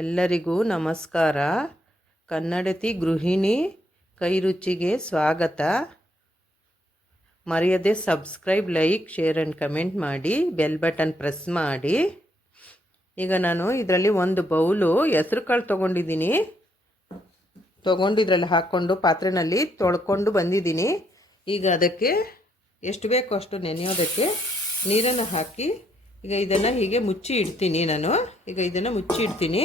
ಎಲ್ಲರಿಗೂ ನಮಸ್ಕಾರ. ಕನ್ನಡತಿ ಗೃಹಿಣಿ ಕೈರುಚಿಗೆ ಸ್ವಾಗತ. ಮರೆಯದೆ subscribe, like, share and comment ಮಾಡಿ, ಬೆಲ್ ಬಟನ್ ಪ್ರೆಸ್ ಮಾಡಿ. ಈಗ ನಾನು ಇದರಲ್ಲಿ ಒಂದು ಬೌಲು ಹೆಸರು ಕಾಳು ತೊಗೊಂಡಿದ್ದೀನಿ. ಇದರಲ್ಲಿ ಹಾಕ್ಕೊಂಡು ಪಾತ್ರೆಯಲ್ಲಿ ತೊಳ್ಕೊಂಡು ಬಂದಿದ್ದೀನಿ. ಈಗ ಅದಕ್ಕೆ ಎಷ್ಟು ಬೇಕೋ ಅಷ್ಟು ನೆನೆಯೋದಕ್ಕೆ ನೀರನ್ನು ಹಾಕಿ ಈಗ ಇದನ್ನು ಹೀಗೆ ಮುಚ್ಚಿ ಇಡ್ತೀನಿ. ಇದನ್ನು ಮುಚ್ಚಿ ಇಡ್ತೀನಿ.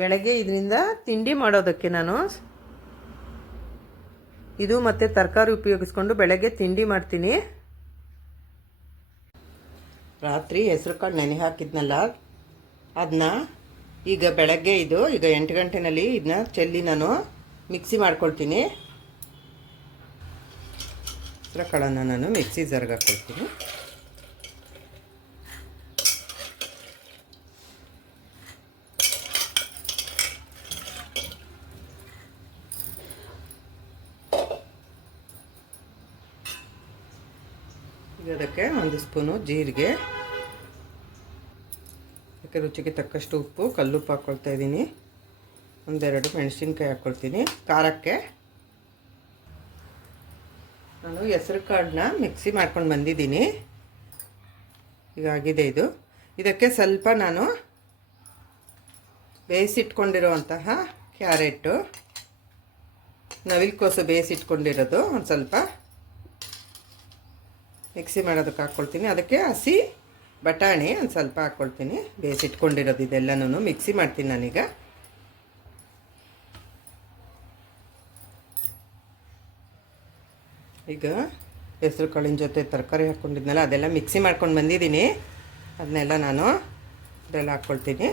ಬೆಳಗ್ಗೆ ಇದರಿಂದ ತಿಂಡಿ ಮಾಡೋದಕ್ಕೆ ನಾನು ಇದು ಮತ್ತು ತರಕಾರಿ ಉಪಯೋಗಿಸ್ಕೊಂಡು ಬೆಳಗ್ಗೆ ತಿಂಡಿ ಮಾಡ್ತೀನಿ. ರಾತ್ರಿ ಹೆಸರು ಕಾಳು ನೆನೆ ಹಾಕಿದ್ನಲ್ಲ, ಅದನ್ನ ಈಗ ಬೆಳಗ್ಗೆ ಈಗ 8 ಗಂಟೆನಲ್ಲಿ ಇದನ್ನ ಚೆಲ್ಲಿ ನಾನು ಮಿಕ್ಸಿ ಮಾಡ್ಕೊಳ್ತೀನಿ. ಹೆಸರು ಕಾಳನ್ನು ನಾನು ಮಿಕ್ಸಿ ಜಾರ್ಗೆ ಹಾಕ್ಕೊಳ್ತೀನಿ. ಅದಕ್ಕೆ 1 ಸ್ಪೂನು ಜೀರಿಗೆ, ಅದಕ್ಕೆ ರುಚಿಗೆ ತಕ್ಕಷ್ಟು ಉಪ್ಪು, ಕಲ್ಲುಪ್ಪು ಹಾಕ್ಕೊಳ್ತಾ ಇದ್ದೀನಿ. 1-2 ಮೆಣಸಿನ್ಕಾಯಿ ಹಾಕ್ಕೊಳ್ತೀನಿ ಖಾರಕ್ಕೆ. ನಾನು ಹೆಸರು ಕಾಳನ್ನ ಮಿಕ್ಸಿ ಮಾಡ್ಕೊಂಡು ಬಂದಿದ್ದೀನಿ. ಈಗಾಗಿದೆ ಇದು. ಇದಕ್ಕೆ ಸ್ವಲ್ಪ ನಾನು ಬೇಯಿಸಿಟ್ಕೊಂಡಿರುವಂತಹ ಕ್ಯಾರೆಟು, ನವಿಲುಕೋಸು ಬೇಯಿಸಿಟ್ಕೊಂಡಿರೋದು ಒಂದು ಸ್ವಲ್ಪ ಮಿಕ್ಸಿ ಮಾಡೋದಕ್ಕೆ ಹಾಕ್ಕೊಳ್ತೀನಿ. ಅದಕ್ಕೆ ಹಸಿ ಬಟಾಣಿ ಒಂದು ಸ್ವಲ್ಪ ಹಾಕ್ಕೊಳ್ತೀನಿ, ಬೇಯಿಸಿಟ್ಕೊಂಡಿರೋದು. ಇದೆಲ್ಲನೂ ಮಿಕ್ಸಿ ಮಾಡ್ತೀನಿ ನಾನೀಗ. ಈಗ ಹೆಸರು ಕಾಳಿನ ಜೊತೆ ತರಕಾರಿ ಹಾಕ್ಕೊಂಡಿದ್ನಲ್ಲ, ಅದೆಲ್ಲ ಮಿಕ್ಸಿ ಮಾಡ್ಕೊಂಡು ಬಂದಿದ್ದೀನಿ. ಅದನ್ನೆಲ್ಲ ನಾನು ಇದೆಲ್ಲ ಹಾಕ್ಕೊಳ್ತೀನಿ,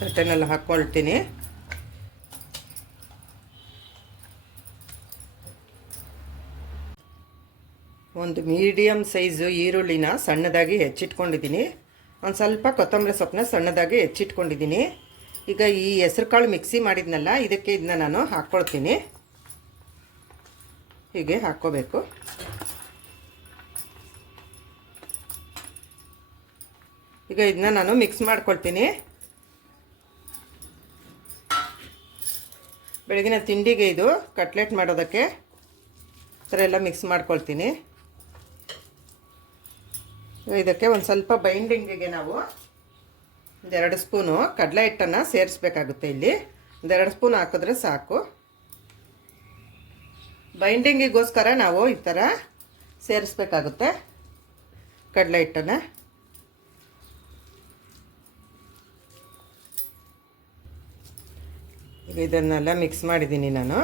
ತಟ್ಟೆನೆಲ್ಲ ಹಾಕ್ಕೊಳ್ತೀನಿ. ಒಂದು ಮೀಡಿಯಮ್ ಸೈಜು ಈರುಳ್ಳಿನ ಸಣ್ಣದಾಗಿ ಹೆಚ್ಚಿಟ್ಕೊಂಡಿದ್ದೀನಿ. ಒಂದು ಸ್ವಲ್ಪ ಕೊತ್ತಂಬರಿ ಸೊಪ್ಪನ್ನ ಸಣ್ಣದಾಗಿ ಹೆಚ್ಚಿಟ್ಕೊಂಡಿದ್ದೀನಿ. ಈಗ ಈ ಹೆಸರು ಕಾಳು ಮಿಕ್ಸಿ ಮಾಡಿದ್ನಲ್ಲ, ಇದನ್ನ ನಾನು ಹಾಕ್ಕೊಳ್ತೀನಿ. ಹೀಗೆ ಹಾಕ್ಕೋಬೇಕು. ಈಗ ಇದನ್ನ ನಾನು ಮಿಕ್ಸ್ ಮಾಡ್ಕೊಳ್ತೀನಿ. ಬೆಳಗಿನ ತಿಂಡಿಗೆ ಇದು ಕಟ್ಲೆಟ್ ಮಾಡೋದಕ್ಕೆ ಈ ಥರ ಎಲ್ಲ ಮಿಕ್ಸ್ ಮಾಡ್ಕೊಳ್ತೀನಿ. ಇದಕ್ಕೆ ಒಂದು ಸ್ವಲ್ಪ ಬೈಂಡಿಂಗಿಗೆ ನಾವು 1-2 ಸ್ಪೂನು ಕಡಲೆ ಹಿಟ್ಟನ್ನು ಸೇರಿಸ್ಬೇಕಾಗುತ್ತೆ. ಇಲ್ಲಿ 1-2 ಸ್ಪೂನ್ ಹಾಕಿದ್ರೆ ಸಾಕು. ಬೈಂಡಿಂಗಿಗೋಸ್ಕರ ನಾವು ಈ ಥರ ಸೇರಿಸ್ಬೇಕಾಗುತ್ತೆ ಕಡಲೆ ಹಿಟ್ಟನ್ನು. ಈಗ ಇದನ್ನೆಲ್ಲ ಮಿಕ್ಸ್ ಮಾಡಿದ್ದೀನಿ ನಾನು.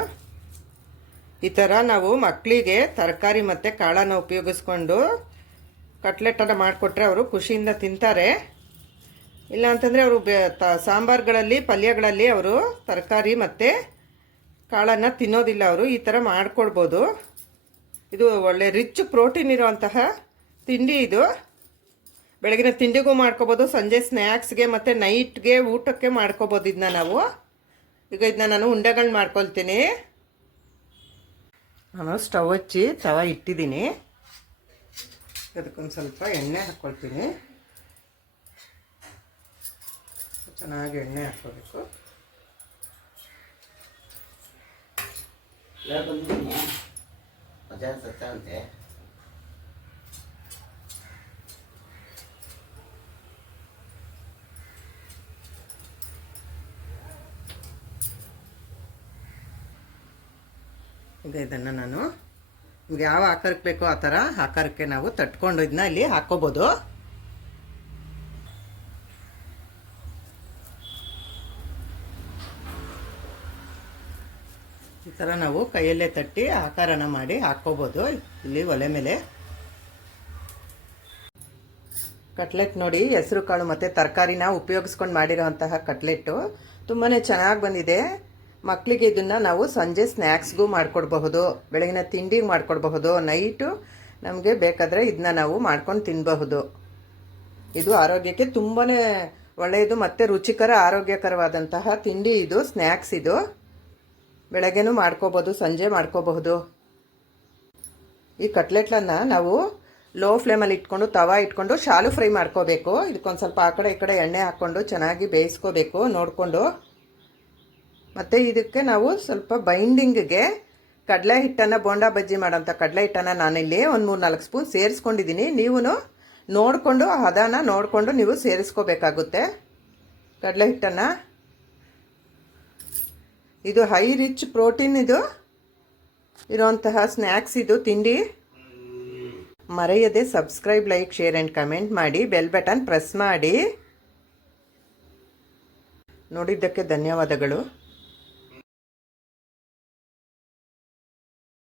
ಈ ಥರ ನಾವು ಮಕ್ಕಳಿಗೆ ತರಕಾರಿ ಮತ್ತು ಕಾಳನ್ನು ಉಪಯೋಗಿಸ್ಕೊಂಡು ಕಟ್ಲೆಟನ್ನು ಮಾಡಿಕೊಟ್ರೆ ಅವರು ಖುಷಿಯಿಂದ ತಿಂತಾರೆ. ಇಲ್ಲ ಅಂತಂದರೆ ಅವರು ಸಾಂಬಾರುಗಳಲ್ಲಿ, ಪಲ್ಯಗಳಲ್ಲಿ ಅವರು ತರಕಾರಿ ಮತ್ತು ಕಾಳನ್ನು ತಿನ್ನೋದಿಲ್ಲ. ಅವರು ಈ ಥರ ಮಾಡಿಕೊಡ್ಬೋದು. ಇದು ಒಳ್ಳೆ ರಿಚ್ ಪ್ರೋಟೀನ್ ಇರೋವಂತಹ ತಿಂಡಿ. ಇದು ಬೆಳಗಿನ ತಿಂಡಿಗೂ ಮಾಡ್ಕೊಬೋದು, ಸಂಜೆ ಸ್ನ್ಯಾಕ್ಸ್ಗೆ ಮತ್ತು ನೈಟ್ಗೆ ಊಟಕ್ಕೆ ಮಾಡ್ಕೊಬೋದು ಇದನ್ನ ನಾವು. ಈಗ ಇದನ್ನ ನಾನು ಉಂಡೆಗಳನ್ನ ಮಾಡ್ಕೊಳ್ತೀನಿ. ನಾನು ಸ್ಟವ್ ಹಚ್ಚಿ ತವ ಇಟ್ಟಿದ್ದೀನಿ. ಅದಕ್ಕೊಂದು ಸ್ವಲ್ಪ ಎಣ್ಣೆ ಹಾಕ್ಕೊಳ್ತೀನಿ. ಚೆನ್ನಾಗಿ ಎಣ್ಣೆ ಹಾಕ್ಕೋಬೇಕು. ಈಗ ಇದನ್ನು ನಾನು ನಿಮ್ಗೆ ಯಾವ ಆಕಾರಕ್ಕೆ ಬೇಕೋ ಆ ಥರ ಆಕಾರಕ್ಕೆ ನಾವು ತಟ್ಕೊಂಡು ಇದನ್ನ ಇಲ್ಲಿ ಹಾಕ್ಕೋಬೋದು. ಈ ಥರ ನಾವು ಕೈಯಲ್ಲೇ ತಟ್ಟಿ ಆಕಾರನ ಮಾಡಿ ಹಾಕ್ಕೋಬೋದು ಇಲ್ಲಿ ಒಲೆ ಮೇಲೆ. ಕಟ್ಲೆಟ್ ನೋಡಿ, ಹೆಸರು ಕಾಳು ಮತ್ತು ತರಕಾರಿನ ಉಪಯೋಗಿಸ್ಕೊಂಡು ಮಾಡಿರೋವಂತಹ ಕಟ್ಲೆಟ್ಟು ತುಂಬಾ ಚೆನ್ನಾಗಿ ಬಂದಿದೆ. ಮಕ್ಕಳಿಗೆ ಇದನ್ನು ನಾವು ಸಂಜೆ ಸ್ನ್ಯಾಕ್ಸ್ಗೂ ಮಾಡಿಕೊಡ್ಬಹುದು, ಬೆಳಗಿನ ತಿಂಡಿಗೆ ಮಾಡಿಕೊಡ್ಬಹುದು, ನೈಟು ನಮಗೆ ಬೇಕಾದರೆ ಇದನ್ನ ನಾವು ಮಾಡ್ಕೊಂಡು ತಿನ್ನಬಹುದು. ಇದು ಆರೋಗ್ಯಕ್ಕೆ ತುಂಬಾ ಒಳ್ಳೆಯದು ಮತ್ತು ರುಚಿಕರ ಆರೋಗ್ಯಕರವಾದಂತಹ ತಿಂಡಿ. ಇದು ಸ್ನ್ಯಾಕ್ಸ್. ಇದು ಬೆಳಗ್ಗೆನೂ ಮಾಡ್ಕೋಬೋದು, ಸಂಜೆ ಮಾಡ್ಕೋಬಹುದು. ಈ ಕಟ್ಲೆಟ್ಲನ್ನು ನಾವು ಲೋ ಫ್ಲೇಮಲ್ಲಿ ಇಟ್ಕೊಂಡು ತವಾ ಇಟ್ಕೊಂಡು ಶಾಲು ಫ್ರೈ ಮಾಡ್ಕೋಬೇಕು. ಇದಕ್ಕೊಂದು ಸ್ವಲ್ಪ ಆ ಕಡೆ ಈ ಕಡೆ ಎಣ್ಣೆ ಹಾಕ್ಕೊಂಡು ಚೆನ್ನಾಗಿ ಬೇಯಿಸ್ಕೋಬೇಕು ನೋಡಿಕೊಂಡು. ಮತ್ತು ಇದಕ್ಕೆ ನಾವು ಸ್ವಲ್ಪ ಬೈಂಡಿಂಗ್ಗೆ ಕಡಲೆ ಹಿಟ್ಟನ್ನು ಬೋಂಡಾ ಬಜ್ಜಿ ಮಾಡೋಂಥ ಕಡಲೆ ಹಿಟ್ಟನ್ನು ನಾನಿಲ್ಲಿ ಒಂದು 3-4 ಸ್ಪೂನ್ ಸೇರಿಸ್ಕೊಂಡಿದ್ದೀನಿ. ನೀವು ನೋಡಿಕೊಂಡು ಹದನ ನೋಡಿಕೊಂಡು ನೀವು ಸೇರಿಸ್ಕೋಬೇಕಾಗುತ್ತೆ ಕಡಲೆ ಹಿಟ್ಟನ್ನು. ಇದು ಹೈ ರಿಚ್ ಪ್ರೋಟೀನ್ ಇದು ಇರೋಂತಹ ಸ್ನ್ಯಾಕ್ಸ್, ಇದು ತಿಂಡಿ. ಮರೆಯದೆ subscribe, like, share and comment ಮಾಡಿ, ಬೆಲ್ ಬಟನ್ ಪ್ರೆಸ್ ಮಾಡಿ. ನೋಡಿದ್ದಕ್ಕೆ ಧನ್ಯವಾದಗಳು.